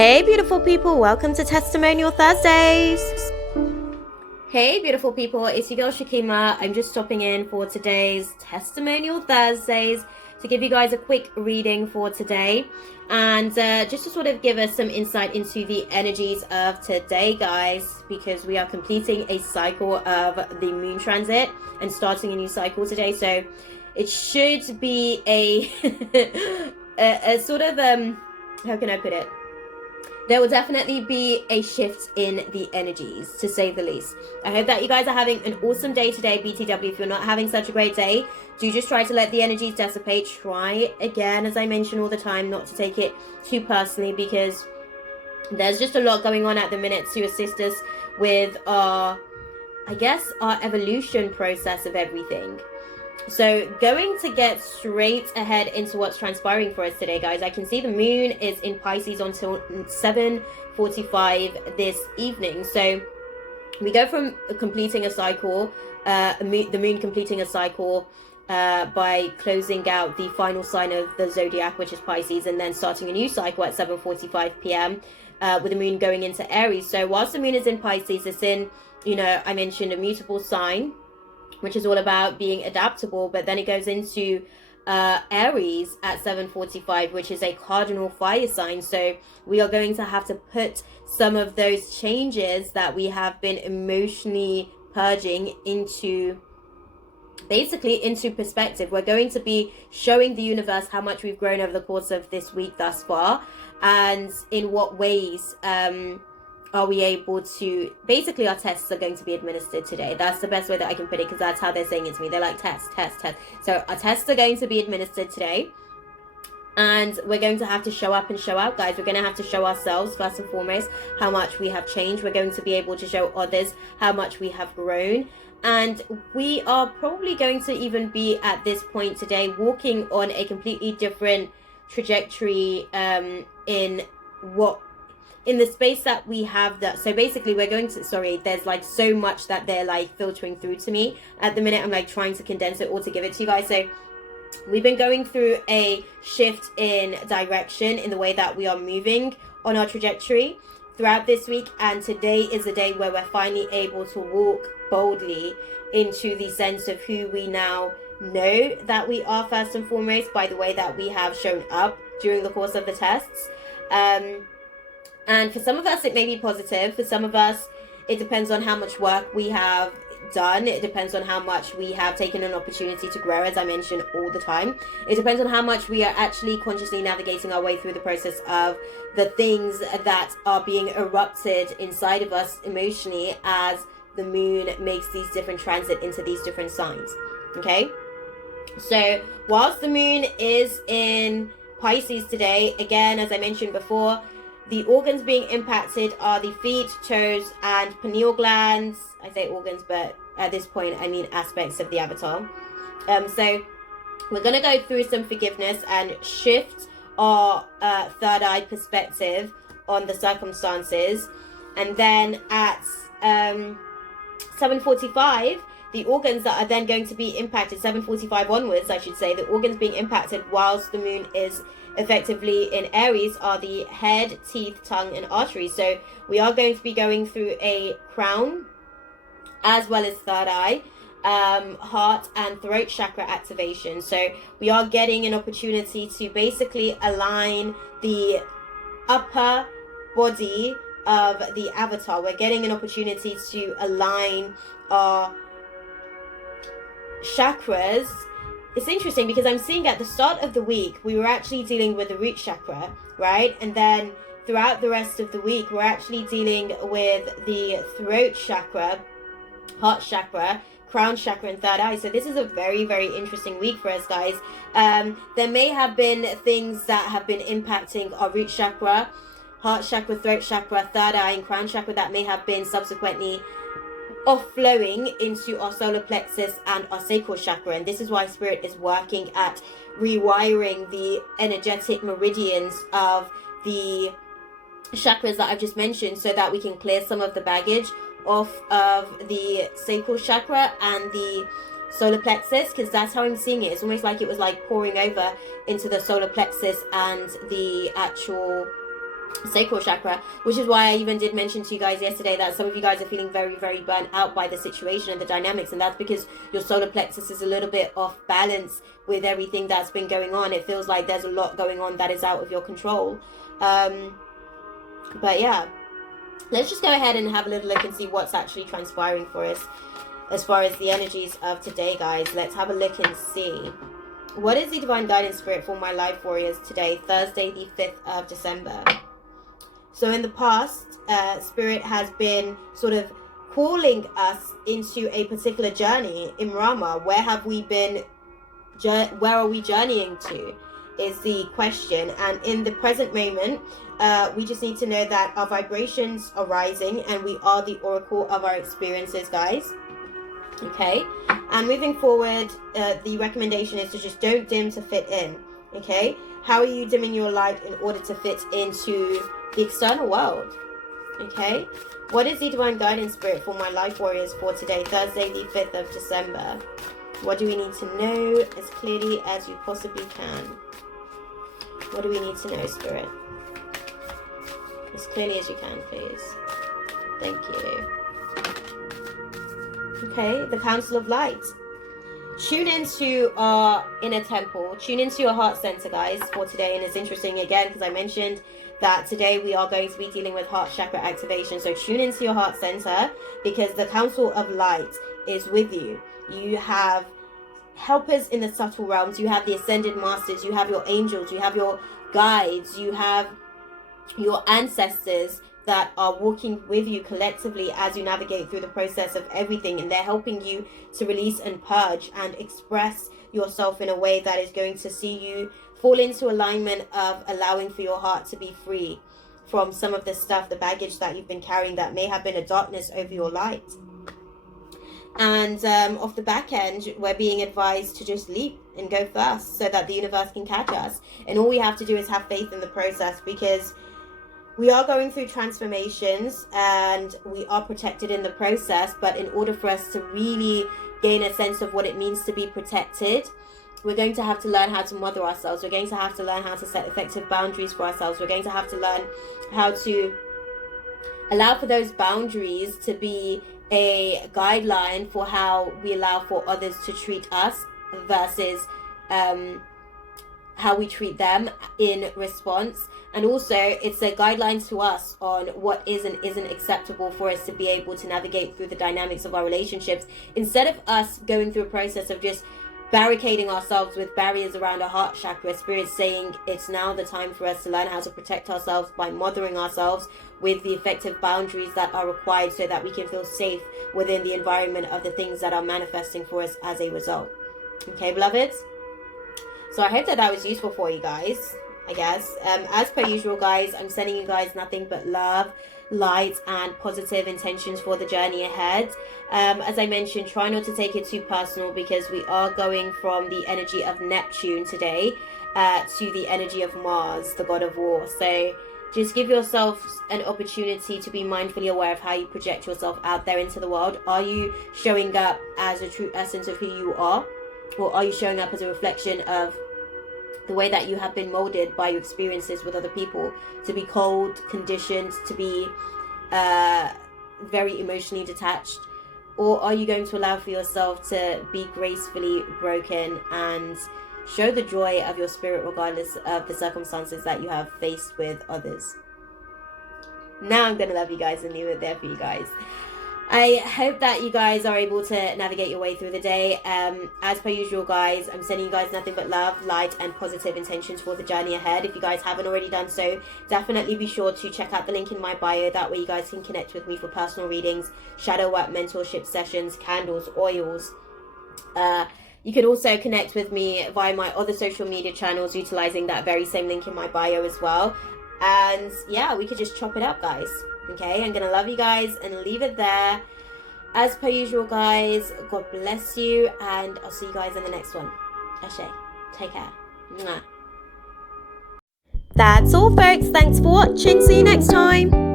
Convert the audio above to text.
Hey beautiful people, welcome to Testimonial Thursdays. Hey beautiful people, it's your girl Shakima. I'm just stopping in for today's Testimonial Thursdays to give you guys a quick reading for today and just to sort of give us some insight into the energies of today, guys, because we are completing a cycle of the moon transit and starting a new cycle today. So it should be a a sort of how can I put it? There will definitely be a shift in the energies, to say the least. I hope that you guys are having an awesome day today, BTW. If you're not having such a great day, do just try to let the energies dissipate. Try again, as I mention all the time, not to take it too personally, because there's just a lot going on at the minute to assist us with our evolution process of everything. So going to get straight ahead into what's transpiring for us today, guys. I can see the moon is in Pisces until 7:45 this evening. So we go from completing a cycle, the moon completing a cycle by closing out the final sign of the zodiac, which is Pisces, and then starting a new cycle at 7:45 p.m. With the moon going into Aries. So whilst the moon is in Pisces, it's in, I mentioned a mutable sign, which is all about being adaptable, but then it goes into Aries at 7:45, which is a cardinal fire sign. So we are going to have to put some of those changes that we have been emotionally purging into perspective. We're going to be showing the universe how much we've grown over the course of this week thus far, and in what ways are we able to, basically our tests are going to be administered today. That's the best way that I can put it, because that's how they're saying it to me. They're like, test. So our tests are going to be administered today, and we're going to have to show up and show out, guys. We're going to have to show ourselves, first and foremost, how much we have changed. We're going to be able to show others how much we have grown. And we are probably going to even be, at this point today, walking on a completely different trajectory in the space that we have. That, so basically we're going to, there's like so much that they're like filtering through to me at the minute. I'm like trying to condense it all to give it to you guys. So we've been going through a shift in direction in the way that we are moving on our trajectory throughout this week, and today is the day where we're finally able to walk boldly into the sense of who we now know that we are, first and foremost, by the way that we have shown up during the course of the tests. And for some of us, it may be positive. For some of us, it depends on how much work we have done. It depends on how much we have taken an opportunity to grow, as I mention all the time. It depends on how much we are actually consciously navigating our way through the process of the things that are being erupted inside of us emotionally as the moon makes these different transit into these different signs. Okay? So whilst the moon is in Pisces today, again, as I mentioned before, the organs being impacted are the feet, toes, and pineal glands. I say organs, but at this point, I mean aspects of the avatar. So we're going to go through some forgiveness and shift our third eye perspective on the circumstances. And then at 7:45, the organs that are then going to be impacted, 7:45 onwards, I should say, the organs being impacted whilst the moon is effectively in Aries are the head, teeth, tongue, and arteries. So we are going to be going through a crown as well as third eye, heart and throat chakra activation. So we are getting an opportunity to basically align the upper body of the avatar. We're getting an opportunity to align our chakras. It's interesting because I'm seeing at the start of the week, we were actually dealing with the root chakra, right? And then throughout the rest of the week, we're actually dealing with the throat chakra, heart chakra, crown chakra, and third eye. So this is a very, very interesting week for us, guys. There may have been things that have been impacting our root chakra, heart chakra, throat chakra, third eye, and crown chakra that may have been subsequently off-flowing into our solar plexus and our sacral chakra. And this is why Spirit is working at rewiring the energetic meridians of the chakras that I've just mentioned, so that we can clear some of the baggage off of the sacral chakra and the solar plexus, because that's how I'm seeing it. It's almost like it was like pouring over into the solar plexus and the actual sacral chakra, which is why I even did mention to you guys yesterday that some of you guys are feeling very, very burnt out by the situation and the dynamics, and that's because your solar plexus is a little bit off balance with everything that's been going on. It feels like there's a lot going on that is out of your control. But yeah, let's just go ahead and have a little look and see what's actually transpiring for us as far as the energies of today, guys. Let's have a look and see. What is the divine guidance spirit for my life warriors today, Thursday the 5th of December? So in the past, Spirit has been sort of calling us into a particular journey in Rama. Where have we been? Where are we journeying to? Is the question. And in the present moment, we just need to know that our vibrations are rising and we are the oracle of our experiences, guys. Okay, and moving forward, the recommendation is to just don't dim to fit in. Okay, how are you dimming your light in order to fit into the external world? Okay, what is the divine guidance spirit for my life warriors for today, Thursday the 5th of December? What do we need to know as clearly as we possibly can? What do we need to know, Spirit? As clearly as you can, please. Thank you. Okay, the Council of Light. Tune into our inner temple. Tune into your heart center, guys, for today. And it's interesting, again, because I mentioned that today we are going to be dealing with heart chakra activation. So tune into your heart center, because the Council of Light is with you. You have helpers in the subtle realms. You have the ascended masters. You have your angels. You have your guides. You have your ancestors that are walking with you collectively as you navigate through the process of everything, and they're helping you to release and purge and express yourself in a way that is going to see you fall into alignment of allowing for your heart to be free from some of the stuff, the baggage that you've been carrying that may have been a darkness over your light. And off the back end, we're being advised to just leap and go first so that the universe can catch us. And all we have to do is have faith in the process, because we are going through transformations and we are protected in the process. But in order for us to really gain a sense of what it means to be protected, we're going to have to learn how to mother ourselves. We're going to have to learn how to set effective boundaries for ourselves. We're going to have to learn how to allow for those boundaries to be a guideline for how we allow for others to treat us versus how we treat them in response. And also, it's a guideline to us on what is and isn't acceptable for us to be able to navigate through the dynamics of our relationships. Instead of us going through a process of just barricading ourselves with barriers around our heart chakra, Spirit's saying it's now the time for us to learn how to protect ourselves by mothering ourselves with the effective boundaries that are required so that we can feel safe within the environment of the things that are manifesting for us as a result. Okay, beloveds? So I hope that was useful for you guys, I guess. As per usual, guys, I'm sending you guys nothing but love, light, and positive intentions for the journey ahead. As I mentioned, try not to take it too personal, because we are going from the energy of Neptune today to the energy of Mars, the god of war. So just give yourself an opportunity to be mindfully aware of how you project yourself out there into the world. Are you showing up as a true essence of who you are? Or are you showing up as a reflection of the way that you have been molded by your experiences with other people, to be cold, conditioned, to be very emotionally detached? Or are you going to allow for yourself to be gracefully broken and show the joy of your spirit regardless of the circumstances that you have faced with others? Now I'm going to love you guys and leave it there for you guys. I hope that you guys are able to navigate your way through the day. As per usual, guys, I'm sending you guys nothing but love, light, and positive intentions for the journey ahead. If you guys haven't already done so, definitely be sure to check out the link in my bio. That way you guys can connect with me for personal readings, shadow work, mentorship sessions, candles, oils. You can also connect with me via my other social media channels utilizing that very same link in my bio as well. And yeah, we could just chop it up, guys. Okay, I'm gonna love you guys and leave it there. As per usual, guys, God bless you, and I'll see you guys in the next one. Ashe, take care. Mwah. That's all, folks. Thanks for watching. See you next time.